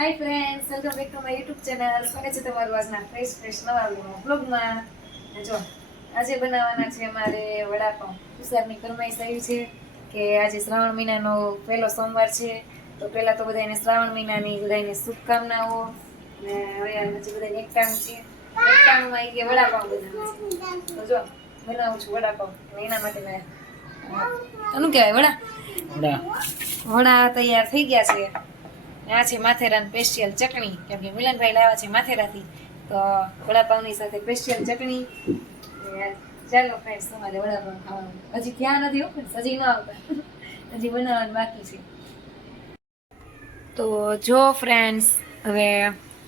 Hi friends, welcome back to my YouTube channel. સ્વાગત છે તમારું આજના ફ્રેશ નવા બ્લોગમાં. જો આજે બનાવવાના છે અમારે વડાપાઉં. તુષારની ફરમાઈશ આવી છે કે આજે શ્રાવણ મહિનાનો પહેલો સોમવાર છે, તો પહેલાં તો બધાને શ્રાવણ મહિનાની બધાને શુભકામનાઓ. ને હવે હજી બધાને એકટાણું છે, એકટાણુંમાં એ કે વડાપાઉં બનાવે છે. તો જો બનાવું છું વડાપાઉં, અને એના માટે મેં શું કહેવાય વડા તૈયાર થઈ ગયા છે. આ છે માથેરાન સ્પેશિયલ ચટણી, કેમ કે મિલનભાઈ લાવ્યા છે માથેરાથી, તો વડાપાઉંની સાથે સ્પેશિયલ ચટણી. ચાલો ફ્રેન્ડ્સ, તમારે વડાપાઉં ખાવાનું હજી ત્યાં નથી હો, હજી ન આવતા, હજી બનાવવાનું બાકી છે. તો જો ફ્રેન્ડ્સ, હવે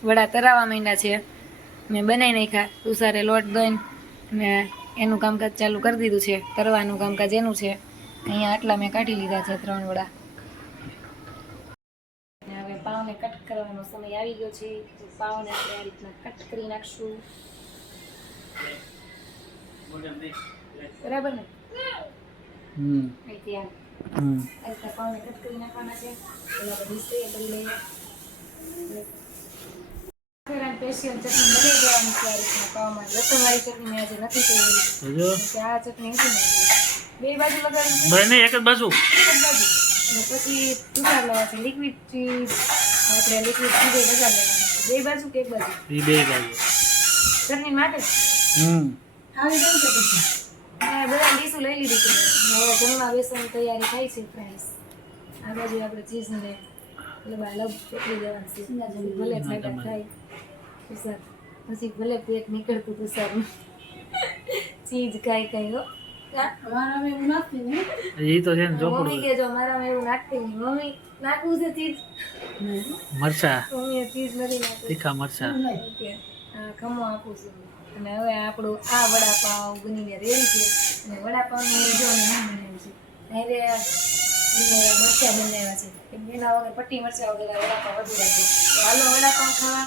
વડા તરાવા માંડ્યા છે. મેં બનાવી નાખ્યા. તુષારે લોટ દઈને ને એનું કામકાજ ચાલુ કરી દીધું છે. તરવાનું કામકાજ એનું છે. અહીંયા આટલા મેં કાઢી લીધા છે, 3 વડા. હવે પાવને કટ કરવાનો સમય આવી ગયો છે. તો પાવને આપણે આ રીતના કટ કરી નાખશું. બરાબર ને? અહીંથી આ રીતના પાવને કટ કરી નાખવાના છે. પેલા બધી સ્પ્રે કરી લઈએ. સ્પેશિયલ ચટણી બની જવાની છે આ રીતના પાવમાં. લસણવાળી ચટણી મેં આજે નથી કરી. આ ચટણી હતી બે બાજુ લગાડી, એક જ બાજુ. અને પછી તુષાર લેવા છે લિક્વિડ ચીઝ. આપણે લિક્વિડ ચીઝ લગાડ લેવાનું. બે બાજુ કે એક બાજુ? બે બાજુ. ચટણી માટે આવી જવું છે પછી. હા, બધા ડીશું લઈ લીધી છે. હવે જમવા બેસવાની તૈયારી થાય છે ફ્રેન્ડ્સ. આ બાજુ આપણે ચીઝને લબ પકડી દેવાનું છે. ભલે ફાયદા થાય તુષાર, પછી ભલે પેટ નીકળતું તુષારનું. ચીઝ કાંઈ હો. એ તો છે ને, મમ્મી કે જો મારામાં એવું નાખતી નહીં. મમ્મી નાખવું છે ચીઝ? મરચા, મમ્મીએ ચીઝ નથી નાખી. તીખા મરચા. ખમો આપું છું. અને હવે આપણું આ વડાપાઉં બનીને રેડી છે. અને વડાપાઉંની જો નામ બનાવ્યું છે. મરચા બનાવ્યા છે. એના વગર પટ્ટી મરચા વગર વડાપાઉં અધૂરા છે. તો હાલો વડાપાઉં ખાવા.